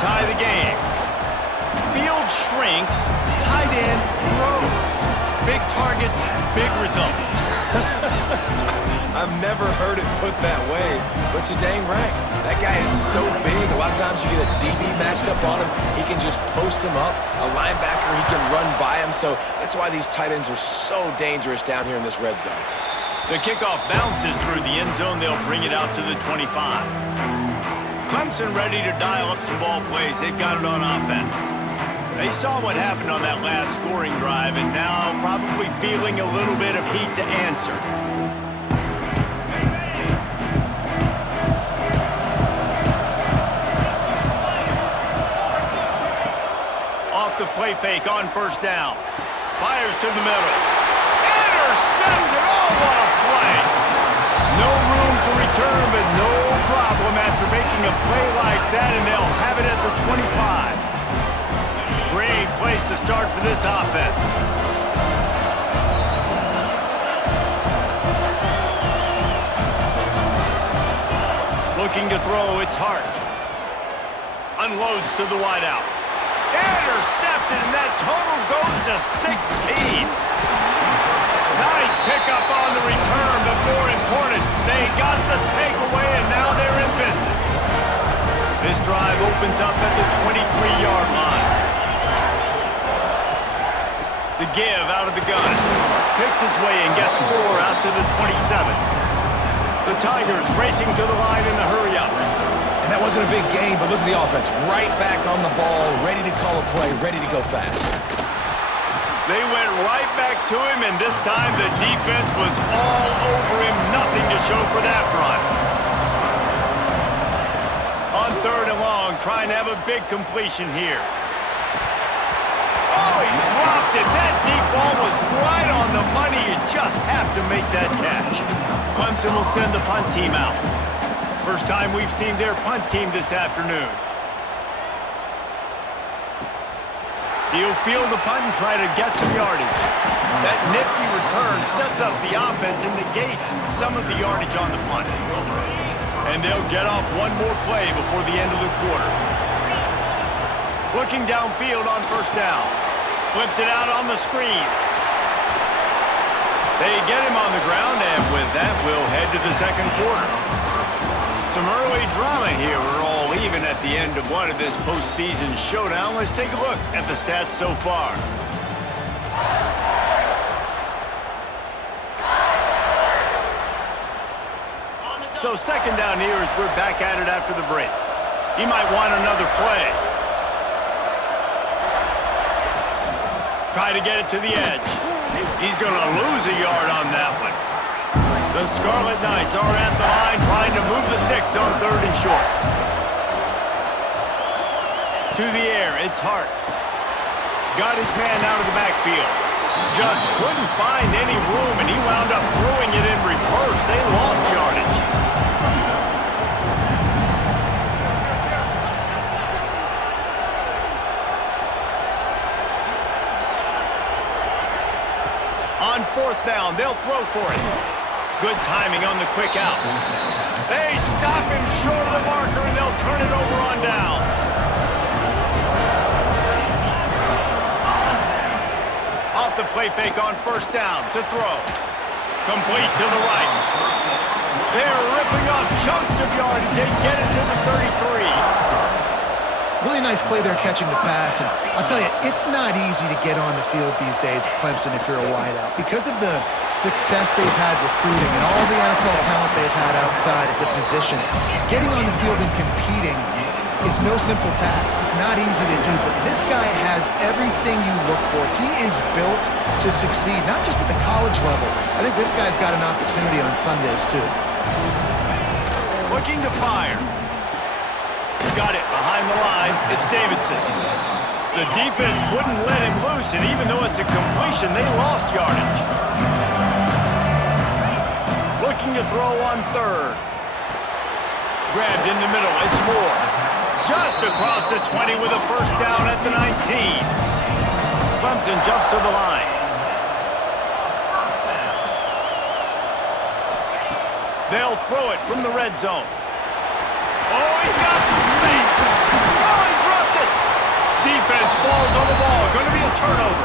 tie the game. Field shrinks, tight end grows. Big targets, big results. I've never heard it put that way, but you're dang right. That guy is so big, a lot of times you get a DB matched up on him. He can just post him up. A linebacker, he can run by him. So that's why these tight ends are so dangerous down here in this red zone. The kickoff bounces through the end zone. They'll bring it out to the 25. Clemson ready to dial up some ball plays. They've got it on offense. They saw what happened on that last scoring drive and now probably feeling a little bit of heat to answer. Off the play fake on first down. Fires to the middle. Intercepted! Oh, what a play! No room to return, but no problem after making a play like that, and they'll have it at the 25. Great place to start for this offense. Looking to throw, it's Hart. Unloads to the wideout. Intercepted, and that total goes to 16. Nice pickup on the return, but more important, they got the takeaway, and now they're in business. This drive opens up at the 23-yard line. The give out of the gun. Picks his way and gets 4 out to the 27. The Tigers racing to the line in the hurry-up. And that wasn't a big gain, but look at the offense. Right back on the ball, ready to call a play, ready to go fast. They went right back to him, and this time the defense was all over him. Nothing to show for that run. On 3rd and long, trying to have a big completion here. Oh, he dropped it. That deep ball was right on the money. You just have to make that catch. Clemson will send the punt team out. First time we've seen their punt team this afternoon. He'll field the punt and try to get some yardage. That nifty return sets up the offense and negates some of the yardage on the punt. And they'll get off one more play before the end of the quarter. Looking downfield on first down. Flips it out on the screen. They get him on the ground, and with that, we'll head to the second quarter. Some early drama here. We're all even at the end of one of this postseason showdown. Let's take a look at the stats so far. So second down here as we're back at it after the break. He might want another play. Try to get it to the edge. He's going to lose a yard on that one. The Scarlet Knights are at the line trying to move the sticks on 3rd and short. To the air, it's Hart. Got his man out of the backfield. Just couldn't find any room, and he wound up throwing it in reverse. They lost yardage. On 4th down, they'll throw for it. Good timing on the quick out. They stop him short of the marker, and they'll turn it over on downs. Off the play fake on first down to throw. Complete to the right. They're ripping off chunks of yardage. They get it to the 33. Really nice play there catching the pass. And I'll tell you, it's not easy to get on the field these days at Clemson if you're a wideout. Because of the success they've had recruiting and all the NFL talent they've had outside at the position, getting on the field and competing is no simple task. It's not easy to do, but this guy has everything you look for. He is built to succeed, not just at the college level. I think this guy's got an opportunity on Sundays, too. Looking to fire. Got it behind the line. It's Davidson. The defense wouldn't let him loose, and even though it's a completion, they lost yardage. Looking to throw on 3rd. Grabbed in the middle. It's Moore. Just across the 20 with a first down at the 19. Clemson jumps to the line. They'll throw it from the red zone. Oh, he's got some space. Oh, he dropped Defense falls on the ball. Going to be a turnover.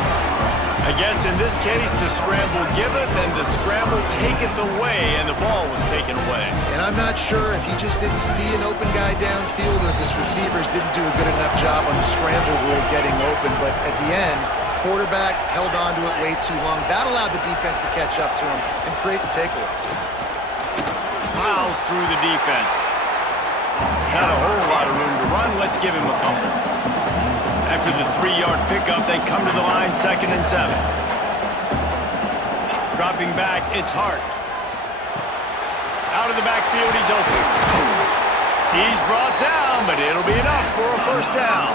I guess in this case, the scramble giveth and the scramble taketh away, and the ball was taken away. And I'm not sure if he just didn't see an open guy downfield or if his receivers didn't do a good enough job on the scramble rule getting open. But at the end, quarterback held on to it way too long. That allowed the defense to catch up to him and create the takeaway. Plows through the defense. Not a whole lot of room to run. Let's give him a couple. After the 3-yard pickup, they come to the line, 2nd and 7. Dropping back, it's Hart. Out of the backfield, he's open. He's brought down, but it'll be enough for a first down.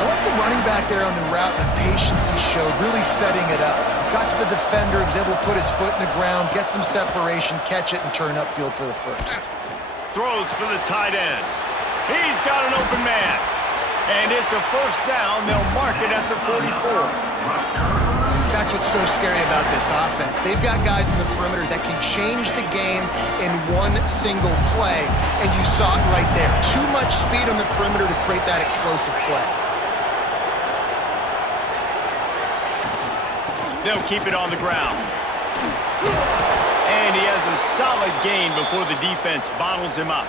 I like the running back there on the route and the patience he showed, really setting it up. Got to the defender, was able to put his foot in the ground, get some separation, catch it, and turn upfield for the first. Throws for the tight end. He's got an open man. And it's a first down. They'll mark it at the 44. That's what's so scary about this offense. They've got guys in the perimeter that can change the game in one single play, and you saw it right there. Too much speed on the perimeter to create that explosive play. They'll keep it on the ground. And he has a solid gain before the defense bottles him up.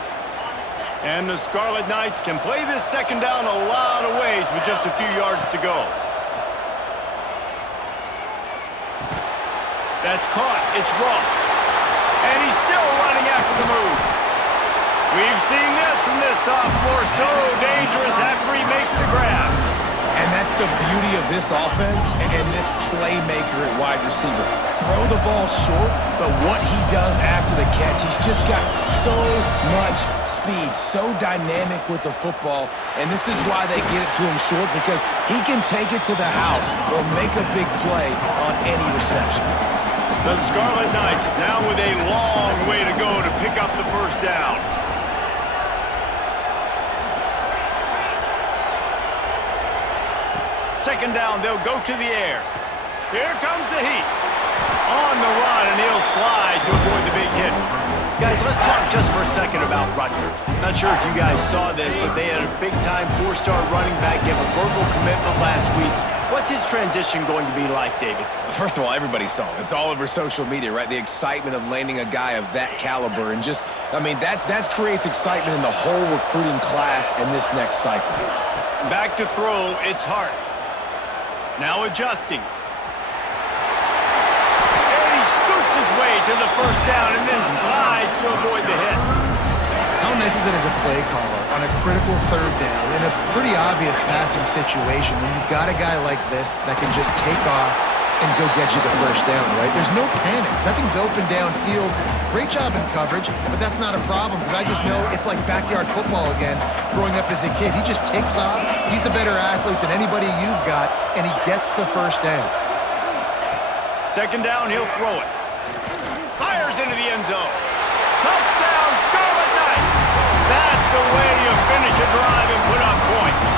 And the Scarlet Knights can play this second down a lot of ways with just a few yards to go. That's caught. It's Ross. And he's still running after the move. We've seen this from this sophomore. So dangerous after he makes the grab. And that's the beauty of this offense and this playmaker at wide receiver. Throw the ball short, but what he does after the catch, he's just got so much speed, so dynamic with the football, and this is why they get it to him short, because he can take it to the house or make a big play on any reception. The Scarlet Knights now with a long way to go to pick up the first down. Second down, they'll go to the air. Here comes the heat. On the run, and he'll slide to avoid the big hit. Guys, let's talk just for a second about Rutgers. Not sure if you guys saw this, but they had a big-time 4-star running back give a verbal commitment last week. What's his transition going to be like, David? First of all, everybody saw it. It's all over social media, right? The excitement of landing a guy of that caliber. And just, I mean, that creates excitement in the whole recruiting class in this next cycle. Back to throw, it's Hart. Now adjusting. And he scoots his way to the first down and then slides to avoid the hit. How nice is it as a play caller on a critical third down in a pretty obvious passing situation when you've got a guy like this that can just take off and go get you the first down, right? There's no panic. Nothing's open downfield. Great job in coverage, but that's not a problem because I just know it's like backyard football again growing up as a kid. He just takes off. He's a better athlete than anybody you've got, and he gets the first down. Second down, he'll throw it. Fires into the end zone. Touchdown, Scarlet Knights! That's the way you finish a drive and put up points.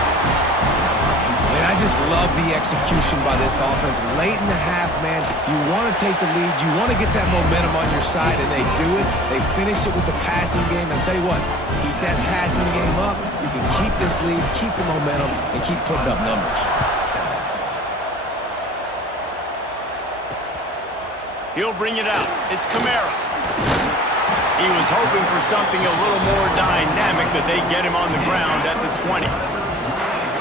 And I just love the execution by this offense. Late in the half, man, you want to take the lead. You want to get that momentum on your side, and they do it. They finish it with the passing game. And I'll tell you what, keep that passing game up. You can keep this lead, keep the momentum, and keep putting up numbers. He'll bring it out. It's Kamara. He was hoping for something a little more dynamic, but they get him on the ground at the 20.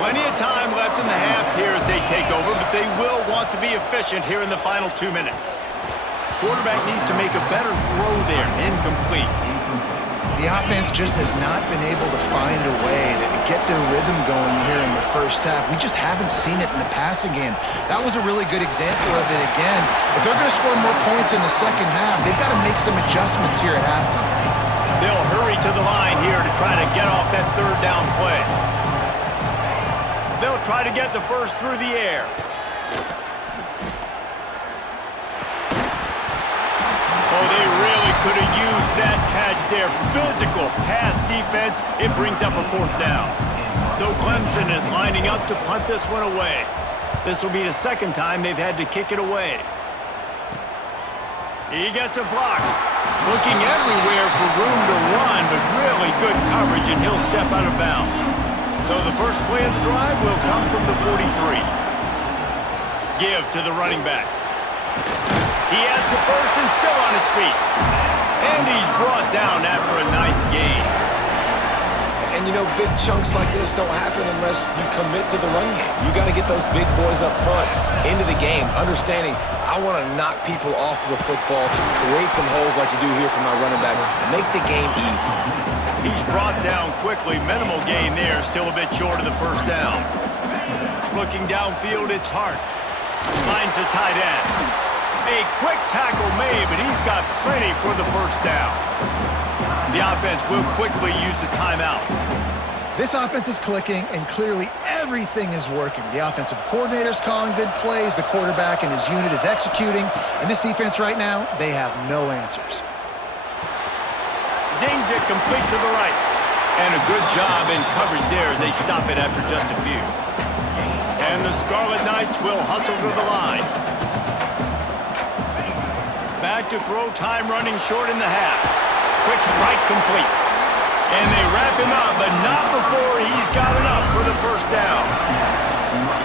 Plenty of time left in the half here as they take over, but they will want to be efficient here in the final 2 minutes. Quarterback needs to make a better throw there. Incomplete. The offense just has not been able to find a way to get their rhythm going here in the first half. We just haven't seen it in the passing game. That was a really good example of it again. If they're going to score more points in the second half, they've got to make some adjustments here at halftime. They'll hurry to the line here to try to get off that third down play. They'll try to get the first through the air. Oh, they really could have used that catch there. Physical pass defense. It brings up a fourth down. So Clemson is lining up to punt this one away. This will be the second time they've had to kick it away. He gets a block. Looking everywhere for room to run, but really good coverage, and he'll step out of bounds. So So the first play of the drive will come from the 43. Give to the running back. He has the first and still on his feet. And he's brought down after a nice gain. And, you know, big chunks like this don't happen unless you commit to the run game. You got to get those big boys up front into the game, understanding I want to knock people off the football, create some holes like you do here for my running back, make the game easy. He's brought down quickly. Minimal gain there, still a bit short of the first down. Looking downfield, it's Hart. Finds the tight end. A quick tackle made, but he's got plenty for the first down. The offense will quickly use the timeout. This offense is clicking, and clearly everything is working. The offensive coordinator's calling good plays, the quarterback and his unit is executing, and this defense right now, they have no answers. Zings it complete to the right. And a good job in coverage there as they stop it after just a few. And the Scarlet Knights will hustle to the line. Back to throw, time running short in the half. Quick strike complete. And they wrap him up, but not before he's got enough for the first down.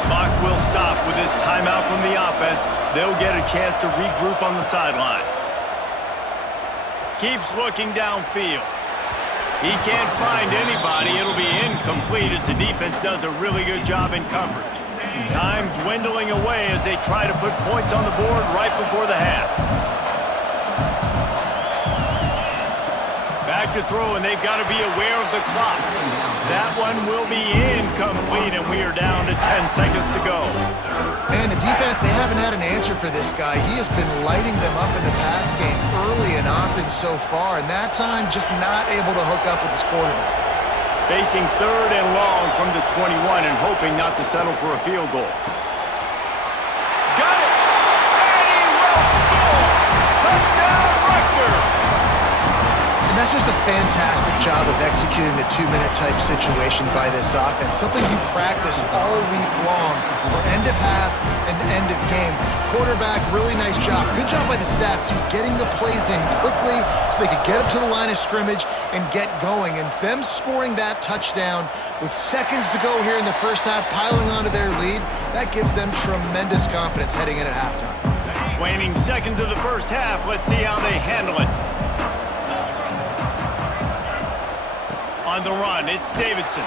Clock will stop with this timeout from the offense. They'll get a chance to regroup on the sideline. Keeps looking downfield. He can't find anybody. It'll be incomplete as the defense does a really good job in coverage. Time dwindling away as they try to put points on the board right before the half. Back to throw, and they've got to be aware of the clock. That one will be incomplete, and we are down to 10 seconds to go. And the defense, they haven't had an answer for this guy. He has been lighting them up in the pass game early and often so far, and that time just not able to hook up with his quarterback. Facing third and long from the 21 and hoping not to settle for a field goal. Got it! And he will score! Touchdown, Rutgers! And that's just a fantastic job of executing the two-minute type situation by this offense. Something you practice all week long for end of half and end of game. Quarterback, really nice job. Good job by the staff, too, getting the plays in quickly so they could get up to the line of scrimmage and get going. And them scoring that touchdown with seconds to go here in the first half, piling onto their lead, that gives them tremendous confidence heading in at halftime. Waning seconds of the first half. Let's see how they handle it. On the run, it's Davidson.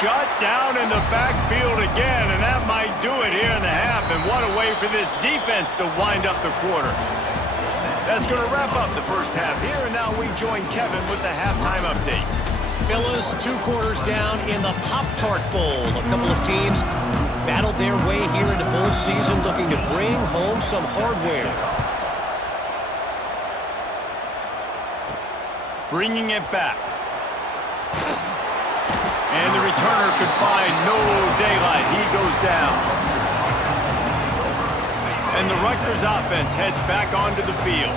Shut down in the backfield again, and that might do it here in the half. And what a way for this defense to wind up the quarter. That's going to wrap up the first half here, and now we join Kevin with the halftime update. Fellas, 2 quarters down in the Pop-Tart Bowl. A couple of teams who've battled their way here into bowl season looking to bring home some hardware. Bringing it back. And the returner could find no daylight. He goes down. And the Rutgers offense heads back onto the field.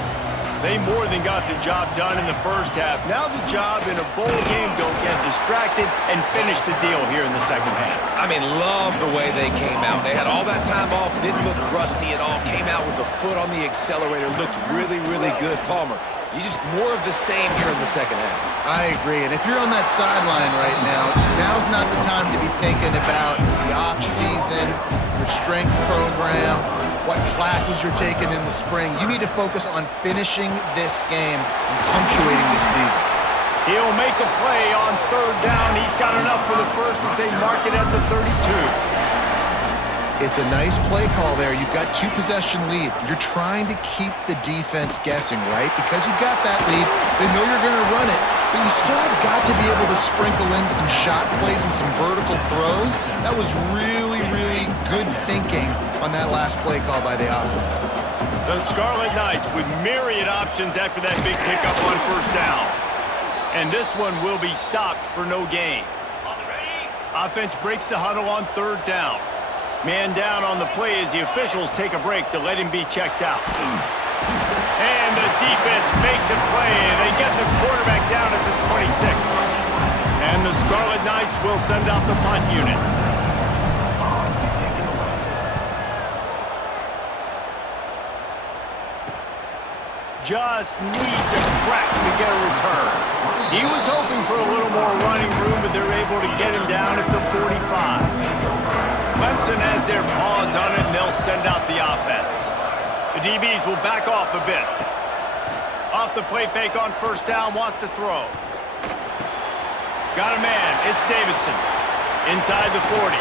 They more than got the job done in the first half. Now the job in a bowl game, don't get distracted and finish the deal here in the second half. I mean, love the way they came out. They had all that time off, didn't look rusty at all, came out with the foot on the accelerator, looked really, really good. Palmer, you just more of the same here in the second half. I agree, and if you're on that sideline right now, now's not the time to be thinking about the off-season, your strength program, what classes you're taking in the spring. You need to focus on finishing this game and punctuating this season. He'll make a play on third down. He's got enough for the first as they mark it at the 32. It's a nice play call there. You've got 2-possession lead. You're trying to keep the defense guessing, right? Because you've got that lead, they know you're going to run it, but you still have got to be able to sprinkle in some shot plays and some vertical throws. That was really, really good thinking on that last play call by the offense. The Scarlet Knights with myriad options after that big pickup on first down. And this one will be stopped for no gain. Offense breaks the huddle on third down. Man down on the play as the officials take a break to let him be checked out. And the defense makes a play, and they get the quarterback down at the 26. And the Scarlet Knights will send out the punt unit. Just needs a crack to get a return. He was hoping for a little more running room, but they're able to get him down at the 45. Clemson has their paws on it, and they'll send out the offense. The DBs will back off a bit. Off the play fake on first down, wants to throw. Got a man, it's Davidson. Inside the 40.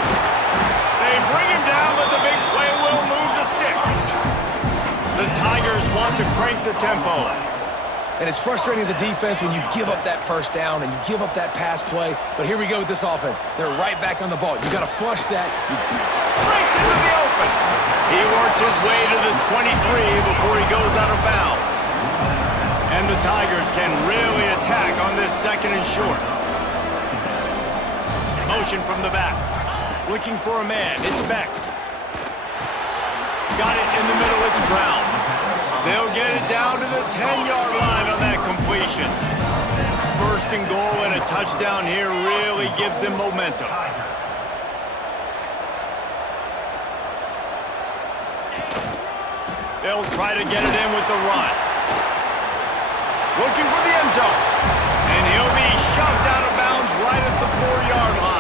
They bring him down, but the big play will move the sticks. The Tigers want to crank the tempo. And it's frustrating as a defense when you give up that first down and you give up that pass play. But here we go with this offense. They're right back on the ball. You got to flush that. Breaks into the open. He works his way to the 23 before he goes out of bounds. And the Tigers can really attack on this second and short. Motion from the back. Looking for a man. It's Beck. Got it in the middle. It's Brown. They'll get it down to the 10-yard line on that completion. First and goal and a touchdown here really gives them momentum. They'll try to get it in with the run. Looking for the end zone. And he'll be shoved out of bounds right at the 4-yard line.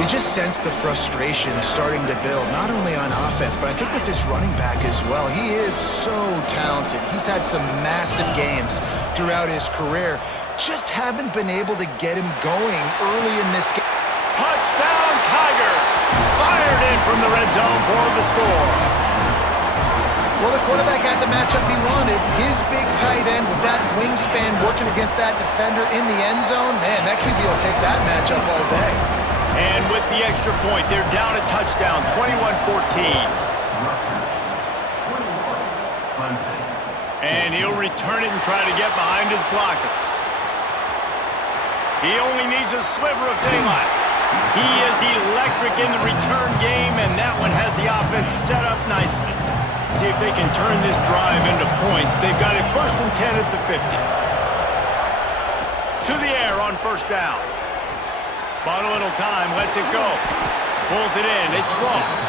You just sense the frustration starting to build, not only on offense, but I think with this running back as well. He is so talented. He's had some massive games throughout his career. Just haven't been able to get him going early in this game. Touchdown, Tigers! Fired in from the red zone for the score. Well, the quarterback had the matchup he wanted. His big tight end with that wingspan working against that defender in the end zone. Man, that QB will take that matchup all day. And with the extra point, they're down a touchdown, 21-14. And he'll return it and try to get behind his blockers. He only needs a sliver of daylight. He is electric in the return game, and that one has the offense set up nicely. See if they can turn this drive into points. They've got it 1st and 10 at the 50. To the air on first down. Bought a little time, lets it go. Pulls it in, it's Ross.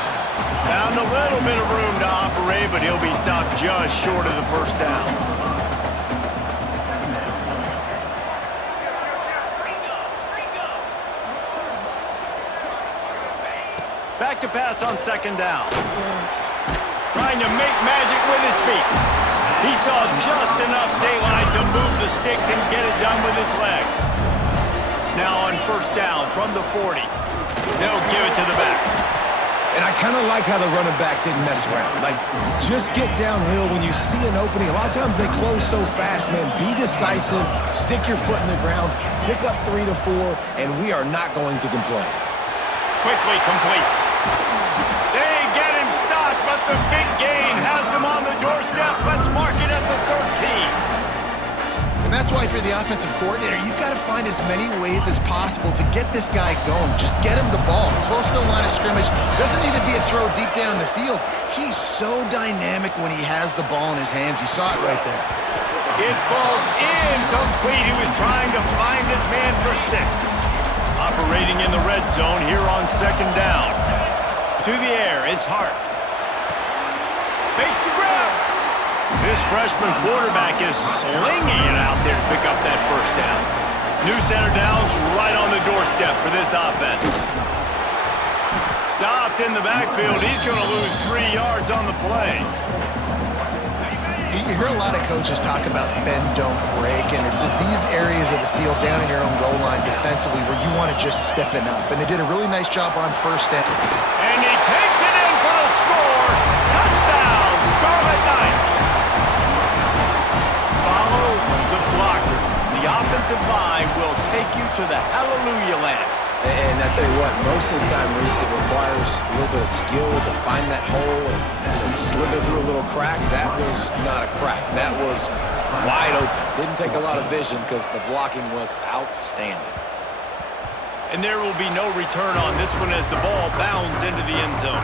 Found a little bit of room to operate, but he'll be stopped just short of the first down. Back to pass on second down. Trying to make magic with his feet. He saw just enough daylight to move the sticks and get it done with his legs. Now on first down from the 40. They'll give it to the back. And I kind of like how the running back didn't mess around. Like, just get downhill when you see an opening. A lot of times they close so fast, man. Be decisive, stick your foot in the ground, pick up 3 to 4, and we are not going to complain. Quickly complete. They get him stopped, but the big gain has them on the doorstep. Let's mark it at the 13. And that's why, if you're the offensive coordinator, you've got to find as many ways as possible to get this guy going. Just get him the ball close to the line of scrimmage. Doesn't need to be a throw deep down the field. He's so dynamic when he has the ball in his hands. You saw it right there. It falls incomplete. He was trying to find his man for 6. Operating in the red zone here on second down. To the air, it's Hart. Makes the grab. This freshman quarterback is slinging it out there to pick up that first down. New center down's right on the doorstep for this offense. Stopped in the backfield. He's going to lose 3 yards on the play. You hear a lot of coaches talk about bend, don't break, and it's in these areas of the field down in your own goal line defensively where you want to just stiffen up. And they did a really nice job on first down. And he takes it in for the score. Touchdown, Scarlet Knights. Follow the blockers. The offensive line will take you to the hallelujah land. And I tell you what, most of the time, Reese, it requires a little bit of skill to find that hole and slither through a little crack. That was not a crack. That was wide open. Didn't take a lot of vision because the blocking was outstanding. And there will be no return on this one as the ball bounds into the end zone.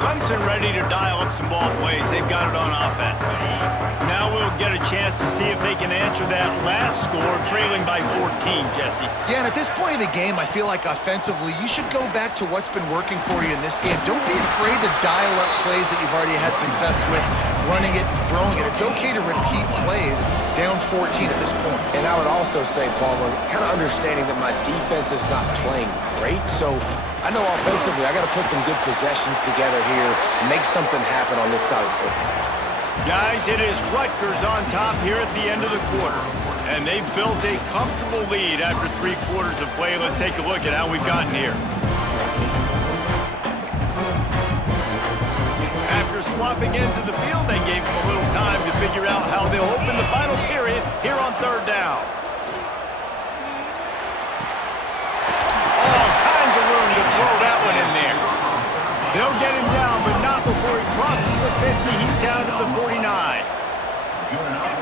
Clemson ready to dial up some ball plays. They've got it on offense. Now we'll get a chance to see if they can answer that last score, trailing by 14, Jesse. Yeah, and at this point in the game, I feel like offensively, you should go back to what's been working for you in this game. Don't be afraid to dial up plays that you've already had success with, running it and throwing it. It's okay to repeat plays. down 14 at this point. And I would also say, Palmer, kind of understanding that my defense is not playing great, so I know offensively I got to put some good possessions together here, make something happen on this side of the football. Guys, it is Rutgers on top here at the end of the quarter. And they've built a comfortable lead after 3 quarters of play. Let's take a look at how we've gotten here. After swapping into the field, they gave them a little time to figure out how they'll open the final period here on 3rd down. All kinds of room to throw that one in there. They'll get him down, but not before he crosses the 50. He's down to the 49.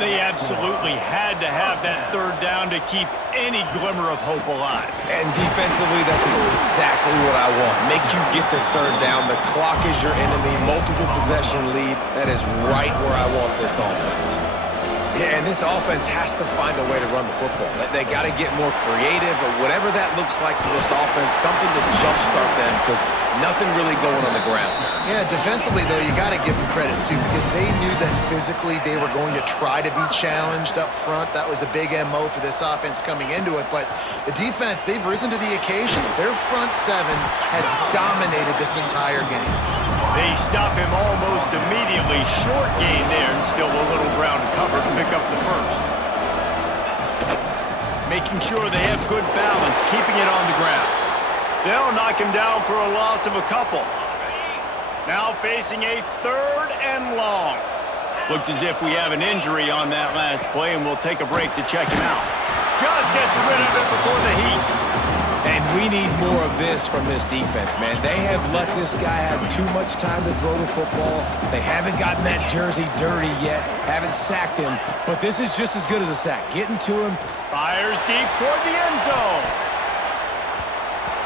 They absolutely had to have that 3rd down to keep any glimmer of hope alive. And defensively, that's exactly what I want. Make you get the 3rd down. The clock is your enemy. Multiple possession lead. That is right where I want this offense. Yeah, and this offense has to find a way to run the football. They got to get more creative, or whatever that looks like for this offense, something to jumpstart them, because nothing really going on the ground. Yeah, defensively, though, you got to give them credit, too, because they knew that physically they were going to try to be challenged up front. That was a big MO for this offense coming into it. But the defense, they've risen to the occasion. Their front 7 has dominated this entire game. They stop him almost immediately. Short gain there, and still a little ground to cover to pick up the first. Making sure they have good balance, keeping it on the ground. They'll knock him down for a loss of a couple. Now facing a 3rd and long. Looks as if we have an injury on that last play, and we'll take a break to check him out. Just gets rid of it before the heat. And we need more of this from this defense, man. They have let this guy have too much time to throw the football. They haven't gotten that jersey dirty yet, haven't sacked him, but this is just as good as a sack. Getting to him. Fires deep toward the end zone.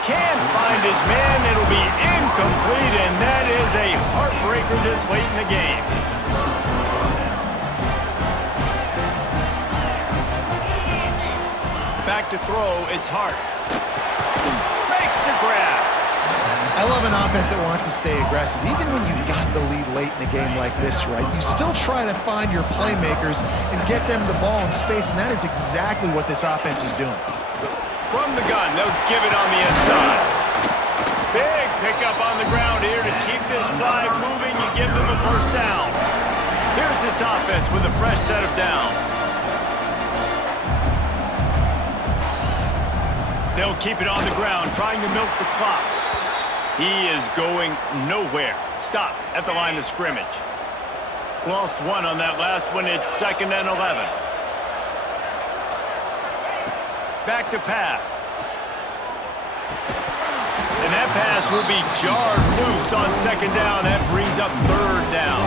Can't find his man. It'll be incomplete, and that is a heartbreaker this late in the game. Back to throw, it's Hart. Makes the grab. I love an offense that wants to stay aggressive. Even when you've got the lead late in the game like this, right, you still try to find your playmakers and get them the ball in space, and that is exactly what this offense is doing. From the gun, they'll give it on the inside. Big pickup on the ground here to keep this drive moving and give them a first down. Here's this offense with a fresh set of downs. They'll keep it on the ground, trying to milk the clock. He is going nowhere. Stop at the line of scrimmage. Lost 1 on that last one. It's 2nd and 11. Back to pass. And that pass will be jarred loose on 2nd down. That brings up 3rd down.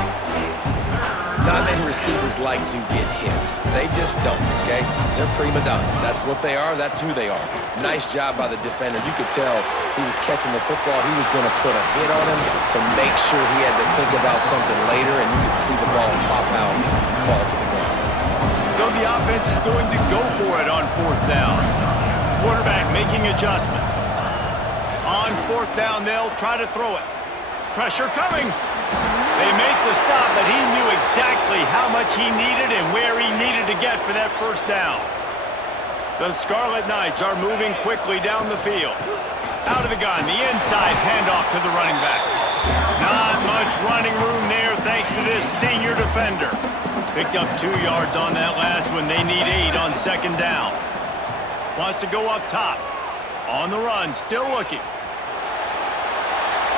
Not many receivers like to get hit. They just don't, okay? They're prima donnas. That's what they are. That's who they are. Nice job by the defender. You could tell he was catching the football. He was going to put a hit on him to make sure he had to think about something later, and you could see the ball pop out and fall to the ground. So the offense is going to go for it on 4th down. Quarterback making adjustments. On 4th down, they'll try to throw it. Pressure coming. They make the stop, but he knew exactly how much he needed and where he needed to get for that first down. The Scarlet Knights are moving quickly down the field. Out of the gun, the inside handoff to the running back. Not much running room there thanks to this senior defender. Picked up 2 yards on that last one. They need 8 on 2nd down. Wants to go up top. On the run, still looking.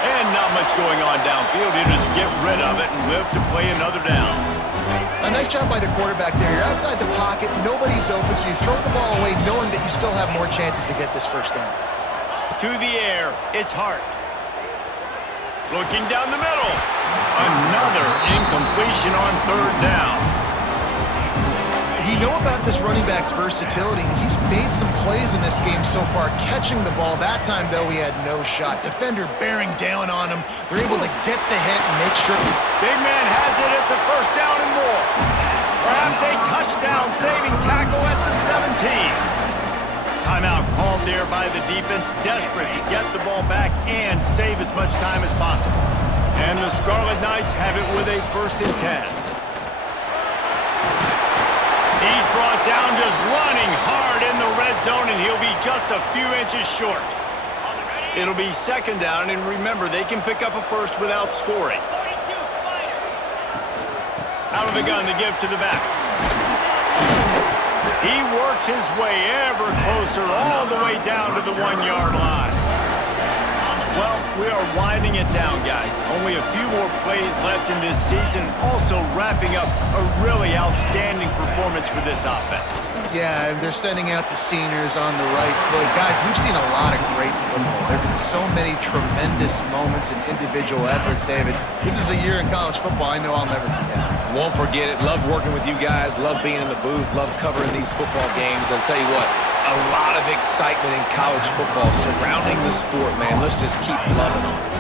And not much going on downfield. You just get rid of it and live to play another down. A nice job by the quarterback there. You're outside the pocket, nobody's open, so you throw the ball away knowing that you still have more chances to get this first down. To the air, it's Hart. Looking down the middle. Another incompletion on 3rd down. You know about this running back's versatility. He's made some plays in this game so far, catching the ball. That time, though, he had no shot. Defender bearing down on him. They're able to get the hit and make sure. Big man has it. It's a first down and more. Perhaps a touchdown-saving tackle at the 17. Timeout called there by the defense, desperate to get the ball back and save as much time as possible. And the Scarlet Knights have it with a 1st and 10. He's down, just running hard in the red zone, and he'll be just a few inches short. It'll be second down, and remember, they can pick up a first without scoring. Out of the gun to give to the back. He works his way ever closer all the way down to the 1-yard line. Well, we are winding it down, guys. Only a few more plays left in this season. Also wrapping up a really outstanding performance for this offense. Yeah, and they're sending out the seniors on the right foot. Guys, we've seen a lot of great football. There have been so many tremendous moments and individual efforts, David. This is a year in college football I know I'll never forget. Won't forget it. Loved working with you guys. Loved being in the booth. Loved covering these football games. I'll tell you what, a lot of excitement in college football surrounding the sport, man. Let's just keep loving on it.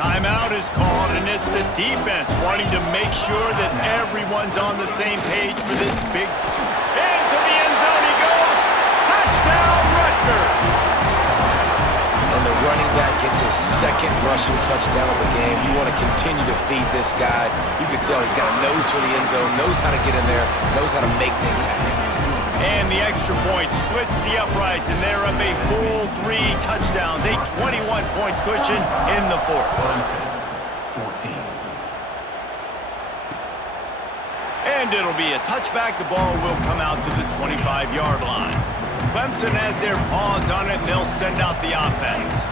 Timeout is called, and it's the defense wanting to make sure that everyone's on the same page for this big... Into the end zone he goes! Touchdown, Rutgers! And the running back gets his second rushing touchdown of the game. You want to continue to feed this guy. You can tell he's got a nose for the end zone, knows how to get in there, knows how to make things happen. And the extra point splits the uprights, and they're up a full 3 touchdowns, a 21-point cushion in the fourth. 14. And it'll be a touchback. The ball will come out to the 25-yard line. Clemson has their paws on it, and they'll send out the offense.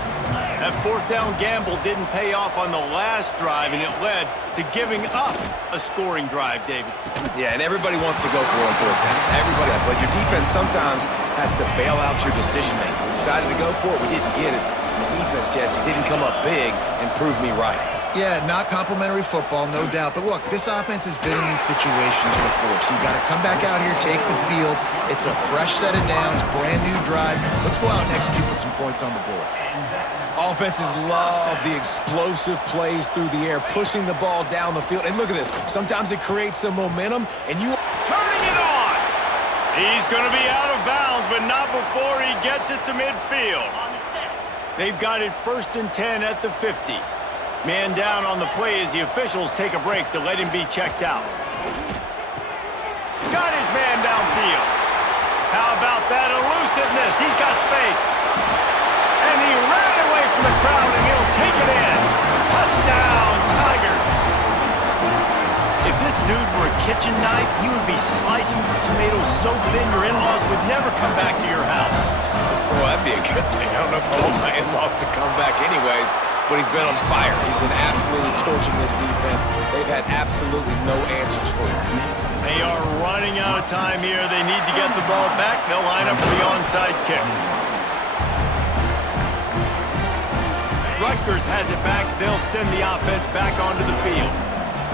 That fourth down gamble didn't pay off on the last drive, and it led to giving up a scoring drive, David. Yeah, and everybody wants to go for it on fourth down. Everybody. But your defense sometimes has to bail out your decision-making. We decided to go for it. We didn't get it. The defense, Jesse, didn't come up big and prove me right. Yeah, not complimentary football, no doubt. But look, this offense has been in these situations before. So you got to come back out here, take the field. It's a fresh set of downs, brand new drive. Let's go out and execute with some points on the board. Offenses love the explosive plays through the air, pushing the ball down the field. And look at this. Sometimes it creates some momentum, and you... Turning it on! He's going to be out of bounds, but not before he gets it to midfield. They've got it 1st and 10 at the 50. Man down on the play as the officials take a break to let him be checked out. Got his man downfield. How about that elusiveness? He's got space. And he ran away from the crowd, and he'll take it in. Touchdown, Tigers. If this dude were a kitchen knife, he would be slicing tomatoes so thin your in-laws would never come back to your house. Well, that'd be a good thing. I don't know if I want my in-laws to come back anyways, but he's been on fire. He's been absolutely torching this defense. They've had absolutely no answers for him. They are running out of time here. They need to get the ball back. They'll line up for the onside kick. Rutgers has it back. They'll send the offense back onto the field.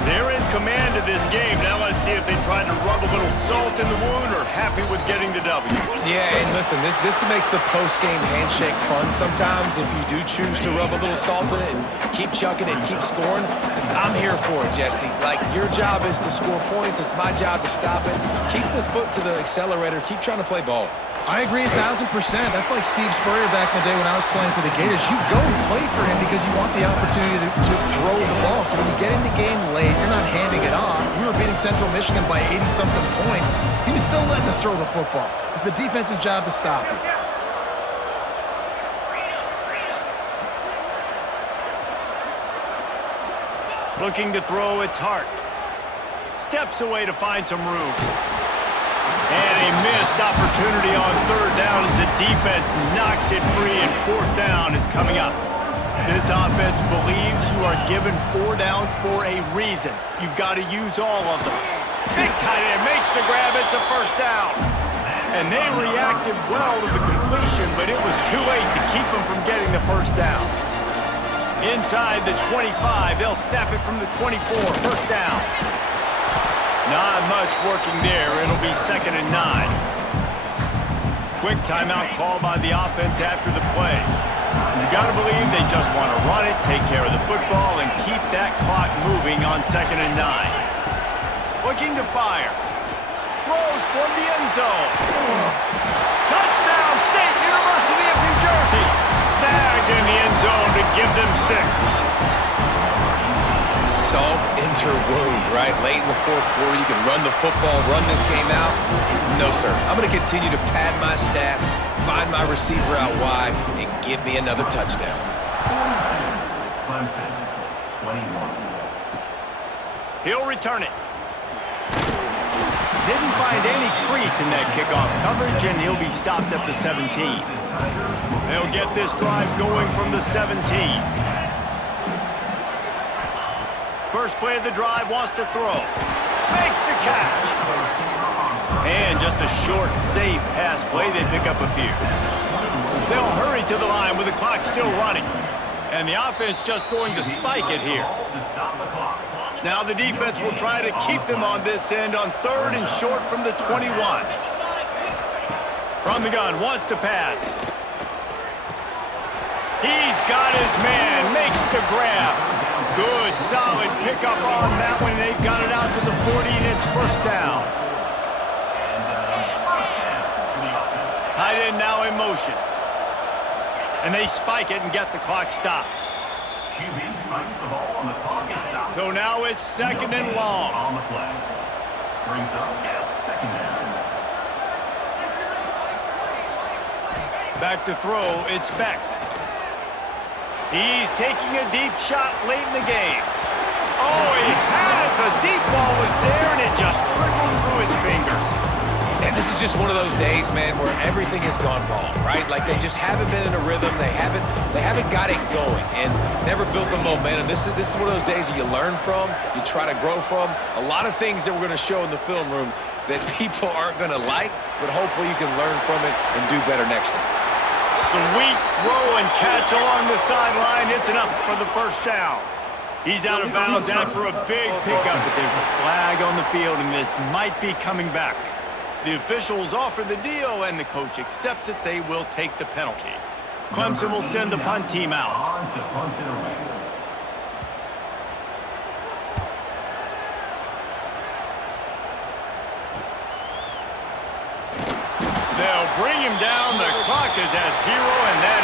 They're in command of this game. Now let's see if they try to rub a little salt in the wound or happy with getting the W. Yeah, and listen, this makes the post-game handshake fun sometimes. If you do choose to rub a little salt in it and keep chucking it and keep scoring, I'm here for it, Jesse. Like, your job is to score points. It's my job to stop it. Keep the foot to the accelerator. Keep trying to play ball. I agree 1,000%. That's like Steve Spurrier back in the day when I was playing for the Gators. You go and play for him because you want the opportunity to throw the ball. So when you get in the game late, you're not handing it off. We were beating Central Michigan by 80-something points. He was still letting us throw the football. It's the defense's job to stop it. Looking to throw, it's Hart. Steps away to find some room. And a missed opportunity on 3rd down as the defense knocks it free, and 4th down is coming up. This offense believes you are given 4 downs for a reason. You've got to use all of them. Big tight end makes the grab. It's a 1st down. And they reacted well to the completion, but it was too late to keep them from getting the 1st down. Inside the 25, they'll snap it from the 24, 1st down. Not much working there. It'll be 2nd and 9. Quick timeout call by the offense after the play. You got to believe they just want to run it, take care of the football, and keep that clock moving on 2nd and 9. Looking to fire. Throws toward the end zone. Touchdown, State University of New Jersey. Snagged in the end zone to give them 6. salt into her wound, right? Late in the fourth quarter, you can run the football, run this game out. No, sir. I'm going to continue to pad my stats, find my receiver out wide, and give me another touchdown. Clemson, 21. He'll return it. Didn't find any crease in that kickoff coverage, and he'll be stopped at the 17. They'll get this drive going from the 17. First play of the drive, wants to throw. Makes the catch. And just a short, safe pass play. They pick up a few. They'll hurry to the line with the clock still running. And the offense just going to spike it here. Now the defense will try to keep them on this end on 3rd and short from the 21. From the gun, wants to pass. He's got his man, makes the grab. Good, solid pickup on that one. They've got it out to the 40, and it's first down. Tight end now in motion. And they spike it and get the clock stopped. QB spikes the ball on the clock is stopped. So now it's 2nd and long. On the play. Brings up at 2nd down. Back to throw, it's Beck. He's taking a deep shot late in the game. Oh, he had it. The deep ball was there, and it just trickled through his fingers. And this is just one of those days, man, where everything has gone wrong, right? Like they just haven't been in a rhythm. They haven't got it going and never built the momentum. This is one of those days that you learn from, you try to grow from. A lot of things that we're going to show in the film room that people aren't going to like, but hopefully you can learn from it and do better next time. Sweet throw and catch along the sideline. It's enough for the first down. He's out of bounds after a big pickup, but there's a flag on the field, and this might be coming back. The officials offer the deal, and the coach accepts it. They will take the penalty. Clemson will send the punt team out. On to punt it away. They'll bring him down. The clock is at 0, and that